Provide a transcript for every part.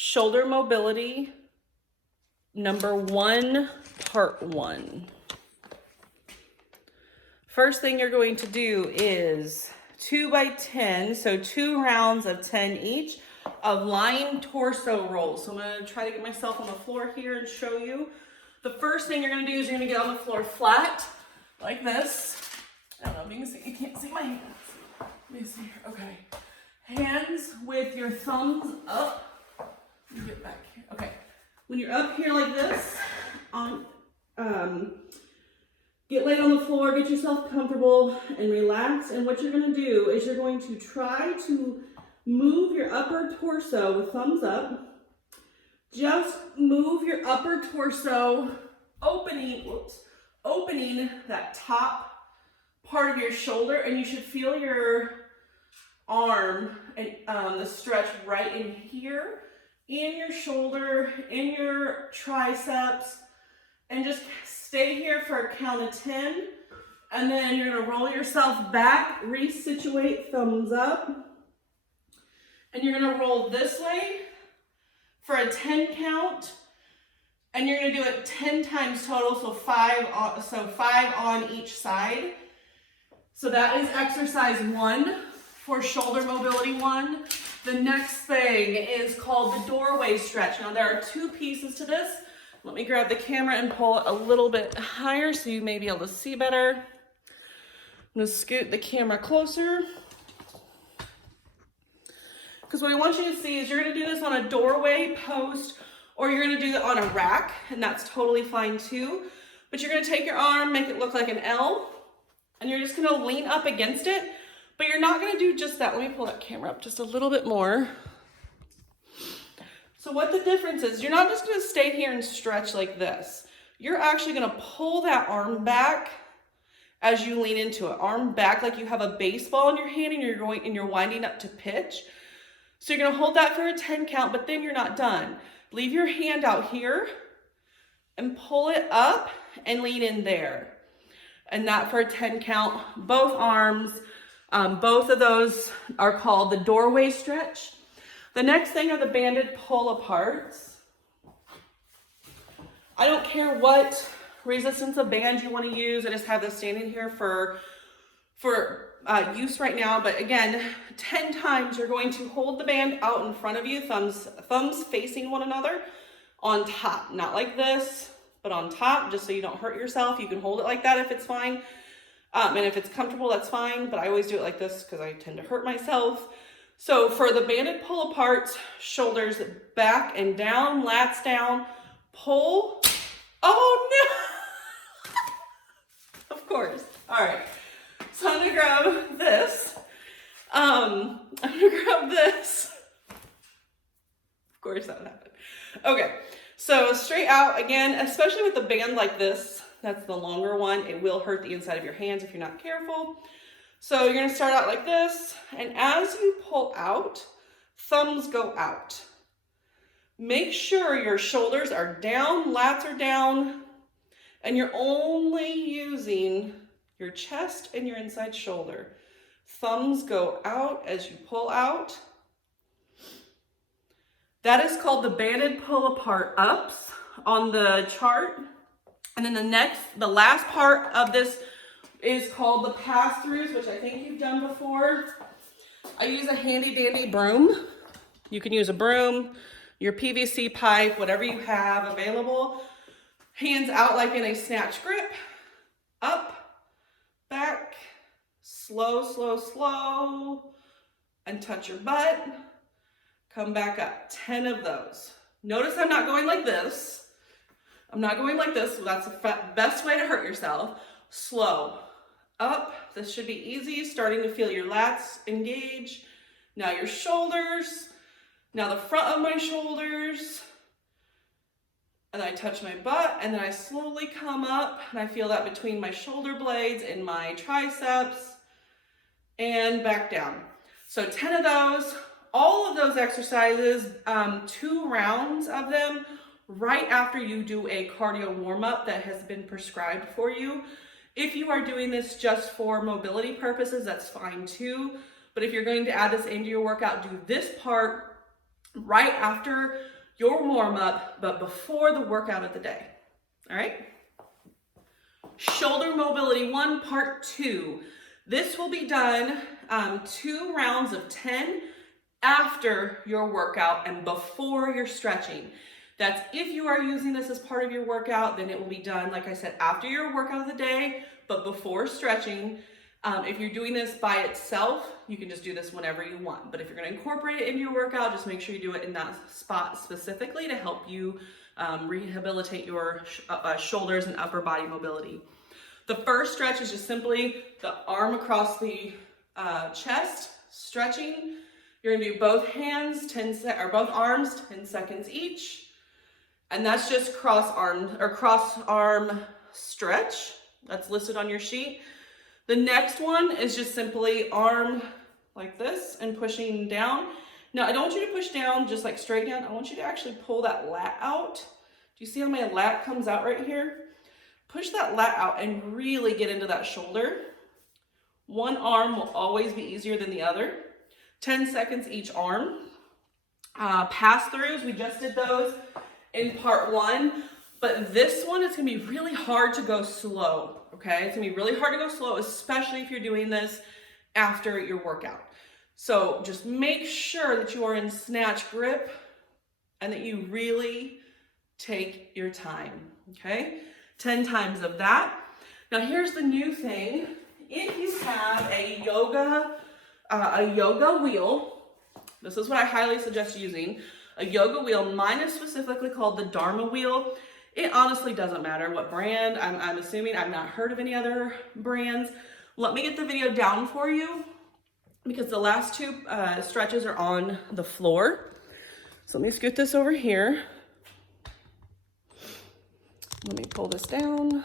Shoulder mobility, number 1, part 1. First thing you're going to do is 2 by 10, so 2 rounds of 10 each of lying torso rolls. So I'm going to try to get myself on the floor here and show you. The first thing you're going to do is you're going to get on the floor flat, like this. I don't know if you can see, you can't see my hands. Let me see here, okay. Hands with your thumbs up. Let me get back here, okay. When you're up here like this, get laid on the floor, get yourself comfortable and relax. And what you're gonna do is you're going to try to move your upper torso with thumbs up. Just move your upper torso, opening that top part of your shoulder, and you should feel your arm and the stretch right in here, in your shoulder, in your triceps, and just stay here for a count of 10, and then you're gonna roll yourself back, resituate, thumbs up, and you're gonna roll this way for a 10 count, and you're gonna do it 10 times total, so 5 on each side. So that is exercise 1 for shoulder mobility 1. The next thing is called the doorway stretch. Now there are 2 pieces to this. Let me grab the camera and pull it a little bit higher so you may be able to see better. I'm gonna scoot the camera closer. Because what I want you to see is you're gonna do this on a doorway post, or you're gonna do it on a rack, and that's totally fine too. But you're gonna take your arm, make it look like an L, and you're just gonna lean up against it, but you're not gonna do just that. Let me pull that camera up just a little bit more. So what the difference is, you're not just gonna stay here and stretch like this. You're actually gonna pull that arm back as you lean into it. Arm back like you have a baseball in your hand and you're winding up to pitch. So you're gonna hold that for a 10 count, but then you're not done. Leave your hand out here and pull it up and lean in there. And that for a 10 count, both arms. Both of those are called the doorway stretch. The next thing are the banded pull aparts. I don't care what resistance of band you want to use. I just have this standing here for use right now. But again, 10 times you're going to hold the band out in front of you, thumbs facing one another on top. Not like this, but on top, just so you don't hurt yourself. You can hold it like that if it's fine. And if it's comfortable, that's fine, but I always do it like this because I tend to hurt myself. So for the banded pull apart, shoulders back and down, lats down, pull. Oh no! Of course. All right. So I'm gonna grab this. I'm gonna grab this. Of course that would happen. Okay. So straight out again, especially with the band like this. That's the longer one. It will hurt the inside of your hands if you're not careful. So you're gonna start out like this, and as you pull out, thumbs go out. Make sure your shoulders are down, lats are down, and you're only using your chest and your inside shoulder. Thumbs go out as you pull out. That is called the banded pull apart ups on the chart. And then the last part of this is called the pass-throughs, which I think you've done before. I use a handy dandy broom. You can use a broom, your PVC pipe, whatever you have available. Hands out like in a snatch grip. Up, back, slow, slow, slow, and touch your butt. Come back up, 10 of those. Notice I'm not going like this. I'm not going like this, so that's the best way to hurt yourself. Slow, up, this should be easy, starting to feel your lats engage. Now your shoulders, now the front of my shoulders, and I touch my butt, and then I slowly come up, and I feel that between my shoulder blades and my triceps, and back down. So 10 of those, all of those exercises, 2 rounds of them, right after you do a cardio warm-up that has been prescribed for you. If you are doing this just for mobility purposes, that's fine too. But if you're going to add this into your workout, do this part right after your warm-up, but before the workout of the day. All right? Shoulder mobility 1, part 2. This will be done 2 rounds of 10 after your workout and before your stretching. That's if you are using this as part of your workout, then it will be done, like I said, after your workout of the day, but before stretching. If you're doing this by itself, you can just do this whenever you want. But if you're going to incorporate it into your workout, just make sure you do it in that spot specifically to help you rehabilitate your shoulders and upper body mobility. The first stretch is just simply the arm across the chest, stretching. You're going to do both hands, both arms, 10 seconds each. And that's just cross arm stretch. That's listed on your sheet. The next one is just simply arm like this and pushing down. Now, I don't want you to push down just like straight down. I want you to actually pull that lat out. Do you see how my lat comes out right here? Push that lat out and really get into that shoulder. One arm will always be easier than the other. 10 seconds each arm. Pass-throughs, we just did those in part 1. But this one is gonna be really hard to go slow, okay? It's gonna be really hard to go slow, especially if you're doing this after your workout. So just make sure that you are in snatch grip and that you really take your time, okay? 10 times of that. Now here's the new thing. If you have a yoga wheel, this is what I highly suggest using. A yoga wheel, mine is specifically called the Dharma wheel. It honestly doesn't matter what brand. I'm assuming I've not heard of any other brands. Let me get the video down for you because the last 2 stretches are on the floor. So let me scoot this over here. Let me pull this down.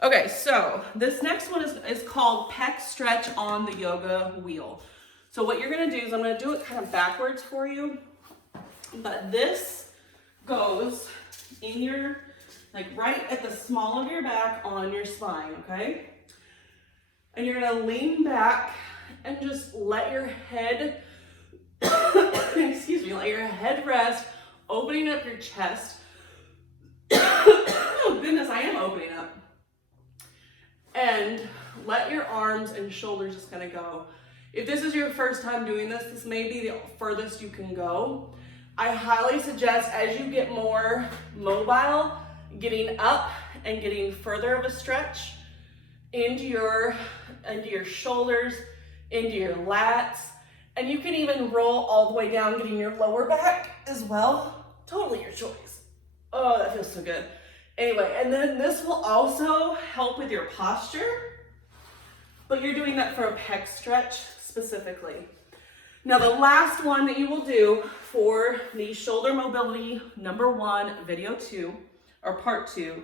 Okay, so this next one is called pec stretch on the yoga wheel. So what you're gonna do is I'm gonna do it kind of backwards for you, but this goes in your, like right at the small of your back on your spine, okay? And you're gonna lean back and just let your head, excuse me, let your head rest, opening up your chest. Oh goodness, I am opening up. And let your arms and shoulders just kind of go. If this is your first time doing this, this may be the furthest you can go. I highly suggest as you get more mobile, getting up and getting further of a stretch into your shoulders, into your lats, and you can even roll all the way down, getting your lower back as well. Totally your choice. Oh, that feels so good. Anyway, and then this will also help with your posture, but you're doing that for a pec stretch specifically. Now, the last one that you will do for the shoulder mobility number 1, video 2, or part 2,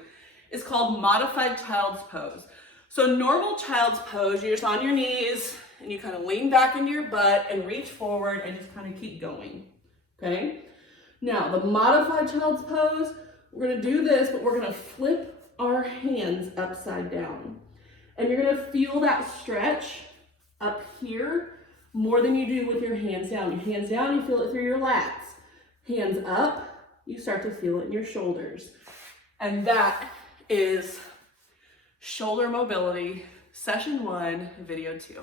is called modified child's pose. So normal child's pose, you're just on your knees and you kind of lean back into your butt and reach forward and just kind of keep going, okay? Now, the modified child's pose, we're gonna do this, but we're gonna flip our hands upside down. And you're gonna feel that stretch up here more than you do with your hands down. Your hands down, you feel it through your lats. Hands up, you start to feel it in your shoulders. And that is shoulder mobility, session 1, video 2.